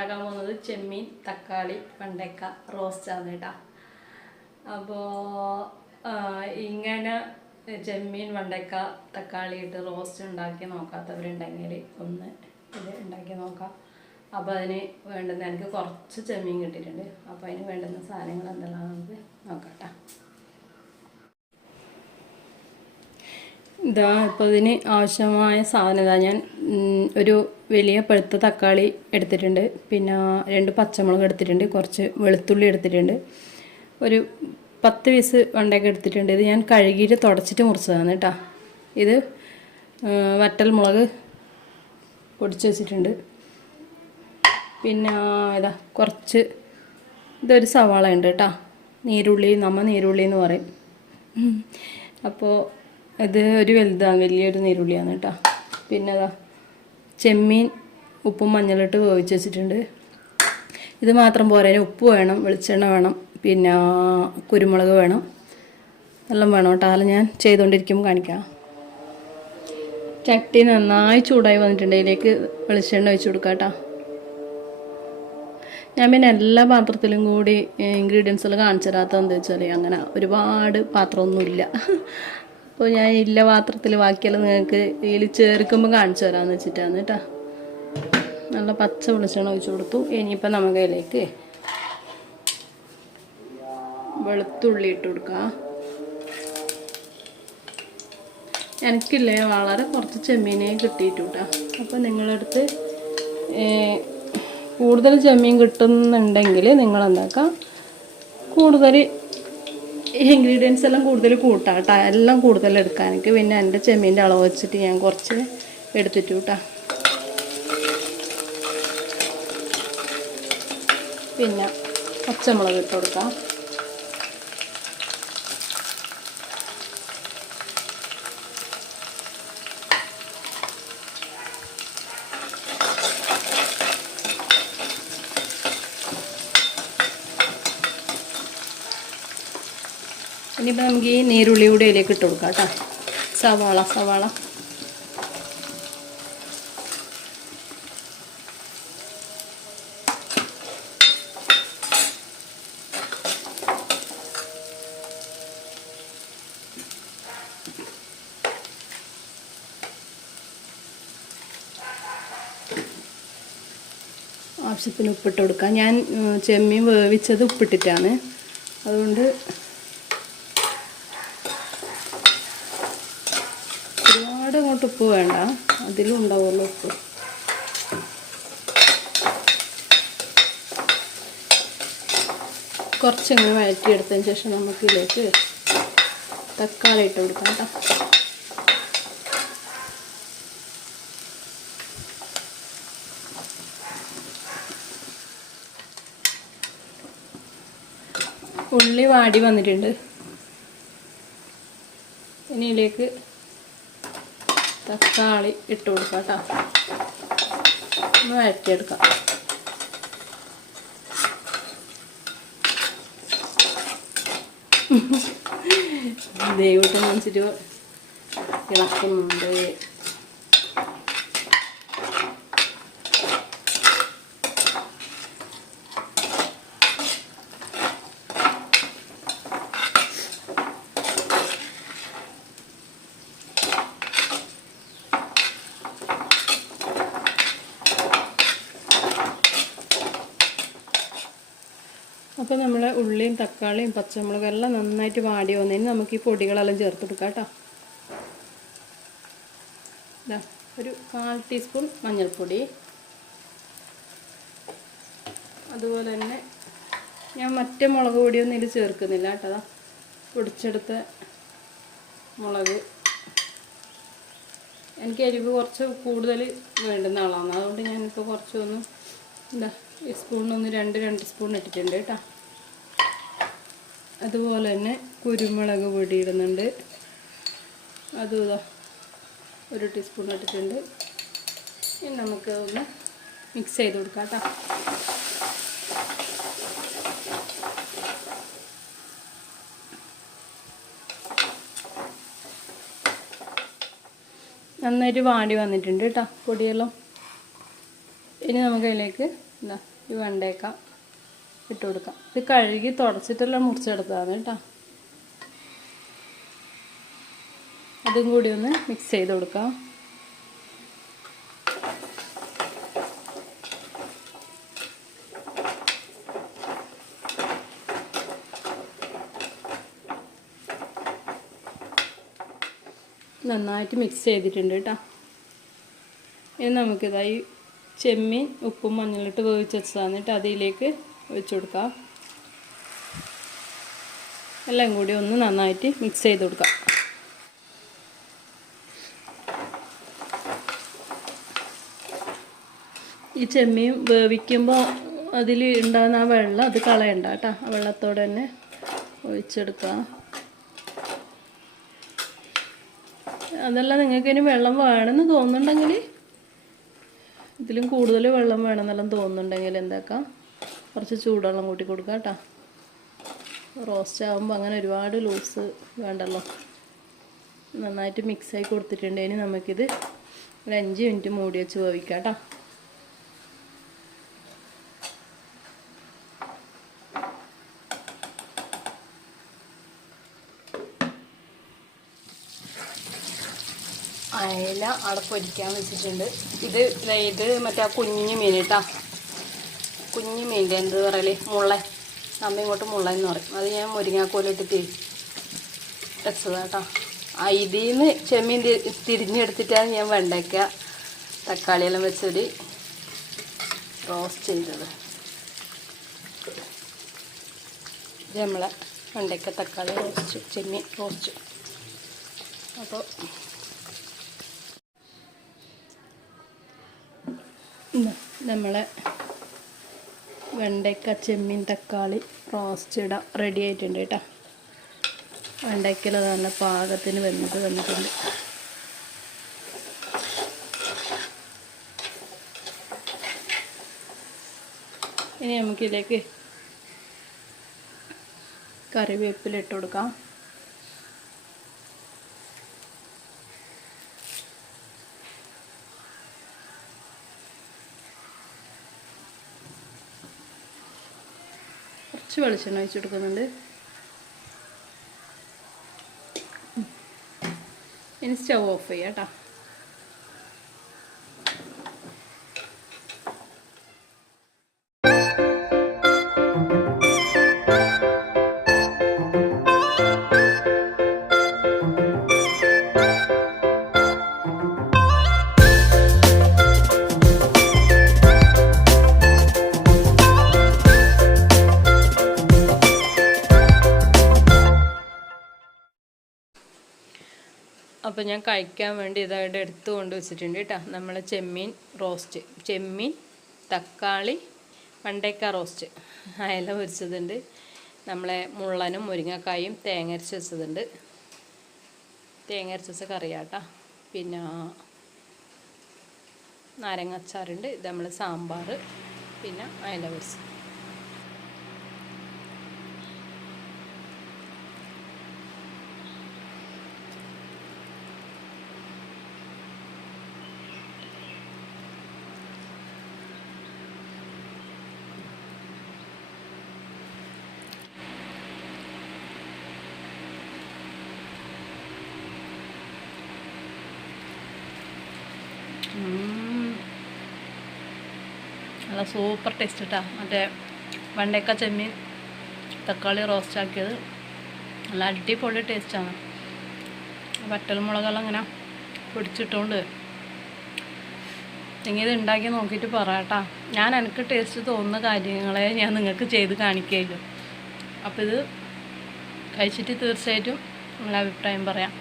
ഉണ്ടാക്കാൻ പോകുന്നത് ചെമ്മീൻ തക്കാളി വെണ്ടയ്ക്ക റോസ്റ്റാണ് കേട്ടോ അപ്പോൾ ഇങ്ങനെ ചെമ്മീൻ വെണ്ടയ്ക്ക തക്കാളി ഇട്ട് റോസ്റ്റ് ഉണ്ടാക്കി നോക്കാത്തവരുണ്ടെങ്കിൽ ഒന്ന് ഇത് ഉണ്ടാക്കി നോക്കാം. അപ്പോൾ അതിന് വേണ്ടുന്ന എനിക്ക് കുറച്ച് ചെമ്മീൻ കിട്ടിയിട്ടുണ്ട്. അപ്പോൾ അതിന് വേണ്ടുന്ന സാധനങ്ങൾ എന്തെല്ലാം നമുക്ക് നോക്കാം ട്ടോ. ഇതാ ഇപ്പോൾ ഇതിന് ആവശ്യമായ സാധനം ഇതാ ഞാൻ ഒരു വലിയ പഴുത്ത തക്കാളി എടുത്തിട്ടുണ്ട്. പിന്നെ രണ്ട് പച്ചമുളക് എടുത്തിട്ടുണ്ട്. കുറച്ച് വെളുത്തുള്ളി എടുത്തിട്ടുണ്ട്. ഒരു പത്ത് പീസ് വണ്ടയൊക്കെ എടുത്തിട്ടുണ്ട്. ഇത് ഞാൻ കഴുകിയിട്ട് തുടച്ചിട്ട് മുറിച്ചതാണ് കേട്ടോ. ഇത് വറ്റൽ മുളക് പൊടിച്ച് വെച്ചിട്ടുണ്ട്. പിന്നെ ഇതാ കുറച്ച് ഇതൊരു സവാള ഉണ്ട് കേട്ടോ. നീരുള്ളി നമ്മ നീരുള്ളി എന്ന് പറയും. അപ്പോൾ ഇത് ഒരു വലുതാണ് വലിയൊരു നീരുള്ളിയാണ് കേട്ടോ പിന്നെ അതാ ചെമ്മീൻ ഉപ്പും മഞ്ഞളിട്ട് വേവിച്ച് വെച്ചിട്ടുണ്ട്. ഇത് മാത്രം പോരാന് ഉപ്പ് വേണം വെളിച്ചെണ്ണ വേണം പിന്നെ കുരുമുളക് വേണം. എല്ലാം വേണം കേട്ടോ അതെല്ലാം ഞാൻ ചെയ്തുകൊണ്ടിരിക്കുമ്പോൾ കാണിക്കാം. ചട്ടി നന്നായി ചൂടായി വന്നിട്ടുണ്ട്. ഇതിലേക്ക് വെളിച്ചെണ്ണ ഒഴിച്ച് കൊടുക്കാം കേട്ടോ ഞാൻ പിന്നെ എല്ലാ പാത്രത്തിലും കൂടി ഇൻഗ്രീഡിയൻസ് എല്ലാം കാണിച്ചു തരാത്തത് എന്താ വെച്ചാൽ അങ്ങനെ ഒരുപാട് പാത്രമൊന്നുമില്ല. അപ്പോൾ ഞാൻ ഇല്ല പാത്രത്തിൽ ബാക്കിയെല്ലാം നിങ്ങൾക്ക് ഇതിൽ ചേർക്കുമ്പോൾ കാണിച്ചു തരാമെന്ന് വെച്ചിട്ടാണ് കേട്ടോ. നല്ല പച്ച വെളിച്ചെണ്ണ ഒഴിച്ചു കൊടുത്തു. ഇനിയിപ്പോൾ നമുക്ക് അതിലേക്ക് വെളുത്തുള്ളി ഇട്ട് കൊടുക്കാം. എനിക്കില്ലേ വളരെ കുറച്ച് ചെമ്മീനെ കിട്ടിയിട്ടു കേട്ടോ. അപ്പോൾ നിങ്ങളടുത്ത് കൂടുതൽ ചെമ്മീൻ കിട്ടുന്നുണ്ടെങ്കിൽ നിങ്ങൾ എന്താക്കാം കൂടുതൽ ഇൻഗ്രീഡിയൻസ് എല്ലാം കൂടുതൽ കൂട്ടാം കേട്ടോ. എല്ലാം കൂടുതൽ എടുക്കാൻ എനിക്ക് പിന്നെ എന്റെ ചെമ്മീന്റെ അളവ് വെച്ചിട്ട് ഞാൻ കുറച്ച് എടുത്തിട്ടു കേട്ടോ. പിന്നെ പച്ചമുളക് ഇട്ട് കൊടുക്കാം. ഇനിയിപ്പോൾ നമുക്ക് ഈ നീരുള്ളി കൂടി അതിലേക്ക് ഇട്ട് കൊടുക്കാം കേട്ടോ. സവാള സവാള. ആവശ്യത്തിന് ഉപ്പിട്ട് കൊടുക്കാം. ഞാൻ ചെമ്മീൻ വേവിച്ചത് ഉപ്പിട്ടിട്ടാണ്. അതുകൊണ്ട് ഒരുപാട് അങ്ങോട്ട് ഉപ്പ് വേണ്ട. അതിലും ഉണ്ടാവുള്ളൂ ഉപ്പ്. കുറച്ചിങ്ങനെ വഴറ്റിയെടുത്തതിന് ശേഷം നമുക്ക് ഇതിലേക്ക് തക്കാളി ഇട്ട് കൊടുക്കാം ഉള്ളി വാടി വന്നിട്ടുണ്ട്. ഇനി ഇതിലേക്ക് തക്കാളി ഇട്ട് കൊടുക്കാം കേട്ടോ ഒന്ന് വഴറ്റിയെടുക്കാം. ദൈവത്തെ മനസ്സിട്ട് ഇളക്കുന്നുണ്ട്. അപ്പോൾ നമ്മൾ ഉള്ളിയും തക്കാളിയും പച്ചമുളകും എല്ലാം നന്നായിട്ട് വാടി വന്നതിന് നമുക്ക് ഈ പൊടികളെല്ലാം ചേർത്ത് കൊടുക്കാം കേട്ടോ. ഒരു കാൽ ടീസ്പൂൺ മഞ്ഞൾപ്പൊടി. അതുപോലെ തന്നെ ഞാൻ മറ്റേ മുളക് പൊടിയൊന്നും ഇതിൽ ചേർക്കുന്നില്ല കേട്ടോ പൊടിച്ചെടുത്ത മുളക്. എനിക്ക് എരിവ് കുറച്ച് കൂടുതൽ വേണ്ടുന്ന ആളാണ്. അതുകൊണ്ട് ഞാനിപ്പോൾ കുറച്ചൊന്നും എന്താ ഈ സ്പൂണിനൊന്ന് രണ്ട് രണ്ട് സ്പൂൺ ഇട്ടിട്ടുണ്ട് കേട്ടോ. അതുപോലെ തന്നെ കുരുമുളക് പൊടി ഇടുന്നുണ്ട് അതും ഇതാ ഒരു ടീസ്പൂൺ ഇട്ടിട്ടുണ്ട്. ഇനി നമുക്ക് ഒന്ന് മിക്സ് ചെയ്ത് കൊടുക്കാം കേട്ടോ. നന്നായിട്ട് വാടി വന്നിട്ടുണ്ട് കേട്ടോ പൊടിയെല്ലാം. ഇനി നമുക്ക് അതിലേക്ക് എന്താ ഈ വെണ്ടയ്ക്ക ഇട്ട് കൊടുക്കാം. ഇത് കഴുകി തുടച്ചിട്ടെല്ലാം മുറിച്ചെടുത്തതാണ് കേട്ടോ. അതും കൂടി ഒന്ന് മിക്സ് ചെയ്ത് കൊടുക്കാം. നന്നായിട്ട് മിക്സ് ചെയ്തിട്ടുണ്ട് കേട്ടോ. ഇനി നമുക്കിതായി ചെമ്മീൻ ഉപ്പും മഞ്ഞളിട്ട് വേവിച്ച് വെച്ചതാണ് കേട്ടോ. അതിലേക്ക് ഒഴിച്ചു കൊടുക്കാം. എല്ലാം കൂടി ഒന്ന് നന്നായിട്ട് മിക്സ് ചെയ്ത് കൊടുക്കാം. ഈ ചെമ്മീൻ വേവിക്കുമ്പോൾ അതിൽ ഉണ്ടാകുന്ന ആ വെള്ളം അത് കളയണ്ട കേട്ടോ. ആ വെള്ളത്തോടെ തന്നെ ഒഴിച്ചെടുക്കാം അതല്ല നിങ്ങൾക്ക് ഇനി വെള്ളം വേണമെന്ന് തോന്നുന്നുണ്ടെങ്കിൽ ഇതിലും കൂടുതൽ വെള്ളം വേണമെന്നെല്ലാം തോന്നുന്നുണ്ടെങ്കിൽ എന്താക്കാം? കുറച്ച് ചൂടുവെള്ളം കൂട്ടി കൊടുക്കാം കേട്ടോ. റോസ്റ്റ് ആകുമ്പോൾ അങ്ങനെ ഒരുപാട് ലൂസ് വേണ്ടല്ലോ. നന്നായിട്ട് മിക്സായി കൊടുത്തിട്ടുണ്ട്. ഇനി നമുക്കിത് ഒരു അഞ്ച് മിനിറ്റ് മൂടി വെച്ച് വേവിക്കാം കേട്ടോ. അയല അവിടെ പൊരിക്കാൻ വെച്ചിട്ടുണ്ട്. ഇത് ഇത് മറ്റേ ആ കുഞ്ഞു മീൻ കേട്ടാ. കുഞ്ഞു മീന്റെ എന്ത് പറയൽ മുള്ള നമ്മ ഇങ്ങോട്ട് മുള്ള എന്ന് പറയും. അത് ഞാൻ മുരിങ്ങാക്കോലിട്ടിട്ട് വെച്ചത് കേട്ടോ ആ ഇതിൽ നിന്ന് ചെമ്മീൻ തിരിഞ്ഞെടുത്തിട്ടാണ് ഞാൻ വെണ്ടയ്ക്ക തക്കാളിയെല്ലാം വെച്ചൊരു റോസ്റ്റ് ചെയ്തത്. നമ്മളെ വെണ്ടയ്ക്ക തക്കാളി റോസ്റ്റ് ചെമ്മീൻ റോസ്റ്റ്. അപ്പോൾ നമ്മളെ വെണ്ടയ്ക്ക ചെമ്മീൻ തക്കാളി റോസ്റ്റ് റെഡി ആയിട്ടുണ്ട് കേട്ടോ. വെണ്ടയ്ക്കൽ നല്ല പാകത്തിന് വെന്ത് വന്നിട്ടുണ്ട്. ഇനി നമുക്കിതിലേക്ക് കറിവേപ്പില ഇട്ട് കൊടുക്കാം. കുറച്ച് വെളിച്ചെണ്ണ ഒഴിച്ചു കൊടുക്കുന്നുണ്ട്. ഇനി സ്റ്റവ് ഓഫ് ചെയ്യാം കേട്ടോ. അപ്പോൾ ഞാൻ കഴിക്കാൻ വേണ്ടി ഇതായിട്ട് എടുത്തു കൊണ്ട് വെച്ചിട്ടുണ്ട് കേട്ടോ. നമ്മളെ ചെമ്മീൻ റോസ്റ്റ് ചെമ്മീൻ തക്കാളി വെണ്ടയ്ക്ക റോസ്റ്റ്. അയല പൊരിച്ചതുണ്ട്. നമ്മളെ മുള്ളനും മുരിങ്ങക്കായും തേങ്ങ അരച്ച് വെച്ചതുണ്ട്. തേങ്ങ അരച്ച് വെച്ച കറിയാട്ടോ. പിന്നെ നാരങ്ങ അച്ചാറുണ്ട്. ഇത് നമ്മൾ സാമ്പാർ പിന്നെ അയല പൊരിച്ചത്. നല്ല സൂപ്പർ ടേസ്റ്റ് കേട്ടോ മറ്റേ വെണ്ടയ്ക്ക ചെമ്മീൻ തക്കാളി റോസ്റ്റ് ആക്കിയത്. നല്ല അടിപൊളി ടേസ്റ്റാണ് വറ്റൽമുളകെല്ലാം ഇങ്ങനെ പിടിച്ചിട്ടുകൊണ്ട് നിങ്ങൾ ഇത് ഉണ്ടാക്കി നോക്കിയിട്ട് പറയാട്ടാ. ഞാൻ എനിക്ക് ടേസ്റ്റ് തോന്നുന്ന കാര്യങ്ങളെ ഞാൻ നിങ്ങൾക്ക് ചെയ്ത് കാണിക്കുകയുള്ളൂ അപ്പോൾ ഇത് കഴിച്ചിട്ട് തീർച്ചയായിട്ടും നിങ്ങളുടെ അഭിപ്രായം പറയാം.